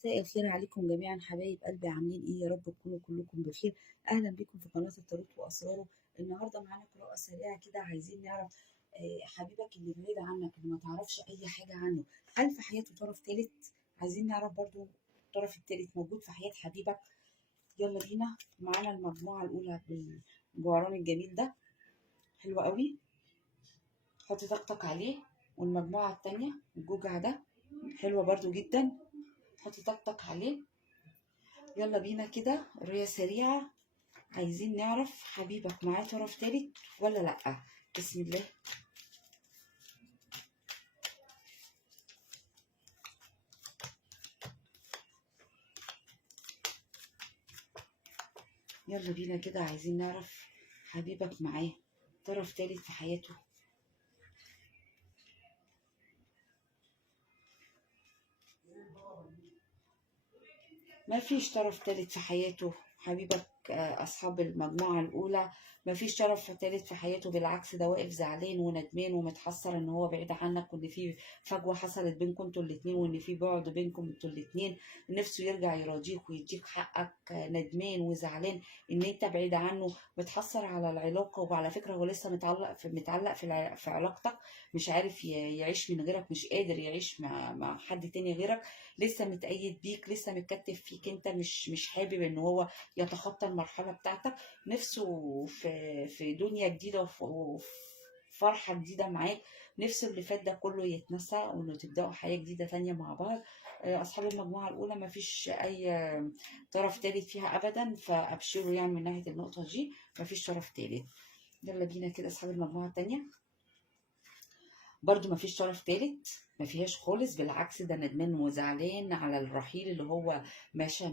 مساء الخير عليكم جميعا حبايب قلبي، عاملين ايه؟ يا رب تكونوا كلكم بخير. اهلا بكم في قناه التاروت واسراره. النهارده معانا قراءه سريعه كده، عايزين نعرف حبيبك اللي بعيد عنك، اللي ما تعرفش اي حاجه عنه، هل في حياته طرف ثالث؟ عايزين نعرف برضو الطرف الثالث موجود في حياه حبيبك. يلا بينا. معانا المجموعه الاولى بالجعران الجميل ده، حلو قوي، حط طاقتك عليه. والمجموعه الثانيه الجوجع ده، حلوه برضو جدا، حط طاقتك عليه. يلا بينا كده، قراية سريعة. عايزين نعرف حبيبك معاه طرف تالت ولا لأ. بسم الله. يلا بينا كده، عايزين نعرف حبيبك معاه طرف تالت في حياته. ما فيش طرف تالت في حياته حبيبك. أصحاب المجموعة الأولى ما فيش طرف تالت في حياته، بالعكس ده واقف زعلان وندمان ومتحسر إن هو بعيد عنك، وإن في فجوة حصلت بينكم انتوا الاتنين، وإن في بعد بينكم انتوا الاتنين. نفسه يرجع يراضيك ويديك حقك. ندمان وزعلان إن أنت بعيد عنه، متحسر على العلاقة. وعلى فكرة هو لسه متعلق في علاقتك، مش عارف يعيش من غيرك، مش قادر يعيش مع حد تاني غيرك. لسه متأيد بيك، لسه متكتف فيك، انت مش حابب ان هو يتخطى المرحلة بتاعتك. نفسه في دنيا جديدة وفي فرحة جديدة معاك. نفسه اللي فات ده كله يتنسى، وانه تبدأوا حياة جديدة تانية مع بعض. اصحاب المجموعة الاولى ما فيش اي طرف تالت فيها ابدا، فابشروا يعني من ناحية النقطة دي، ما فيش طرف تالت. يلا بينا كده اصحاب المجموعة التانية، برضو ما فيش طرف تالت، ما فيهاش خالص. بالعكس ده ندمان وزعلان على الرحيل اللي هو مشى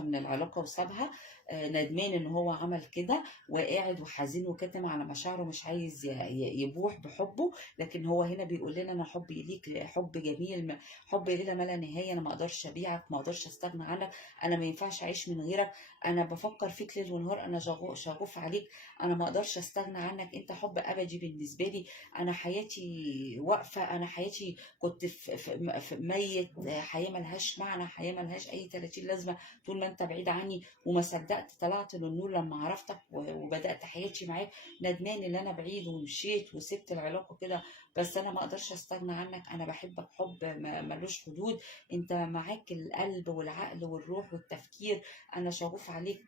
من العلاقة وسابها. ندمان ان هو عمل كده، وقاعد وحزين وكاتم على مشاعره، مش عايز يبوح بحبه. لكن هو هنا بيقول لنا انا حبي ليك حب جميل، حب الى ما لا نهاية. انا ما اقدرش ابيعك، ما اقدرش استغنى عنك، انا ما ينفعش اعيش من غيرك. انا بفكر فيك ليل ونهار، انا شغوف عليك، انا ما اقدرش استغنى عنك، انت حب ابدي بالنسبة لي. انا حياتي واقفه، انا حياتي كنت في ميت، حياه ملهاش معنى، حياه ملهاش اي 30 لازمه طول ما انت بعيد عني. وما صدقت طلعت للنور لما عرفتك وبدات حياتي معاك. ندمان ان انا بعيد ومشيت وسبت العلاقه كده، بس انا ما اقدرش استغنى عنك، انا بحبك حب ملوش حدود. انت معاك القلب والعقل والروح والتفكير، انا شغوف عليك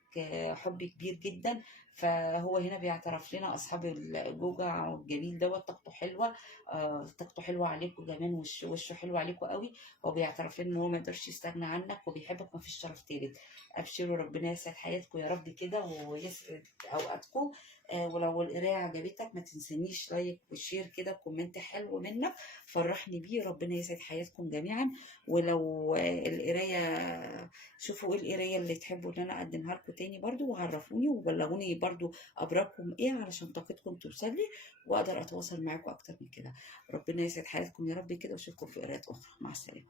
حب كبير جدا. فهو هنا بيعترف لنا اصحاب الجوجع الجميل دوت، طاقته حلوه. طاقته حلوه عليكم كمان، وشه حلو عليكم قوي. هو بيعترف لنا ان هو ما يقدرش يستغنى عنك وبيحبك، ما فيش طرف تالت. ابشروا، ربنا يسعد حياتكم يا رب كده ويسعد اوقاتكم. ولو القرايه عجبتك ما تنسانيش لايك وشير كده، كومنت حلو منك فرحني بيه. ربنا يسعد حياتكم جميعا. ولو القرايه، شوفوا ايه القرايه اللي تحبوا ان انا اقدمها لكم تاني برضو، وعرفوني وبلغوني برضو ابراجكم ايه علشان طاقتكم توصل لي واقدر اتواصل معاكم اكتر من كده. ربنا يسعد حياتكم يا رب كده، واشوفكم في قراءات اخرى. مع السلامه.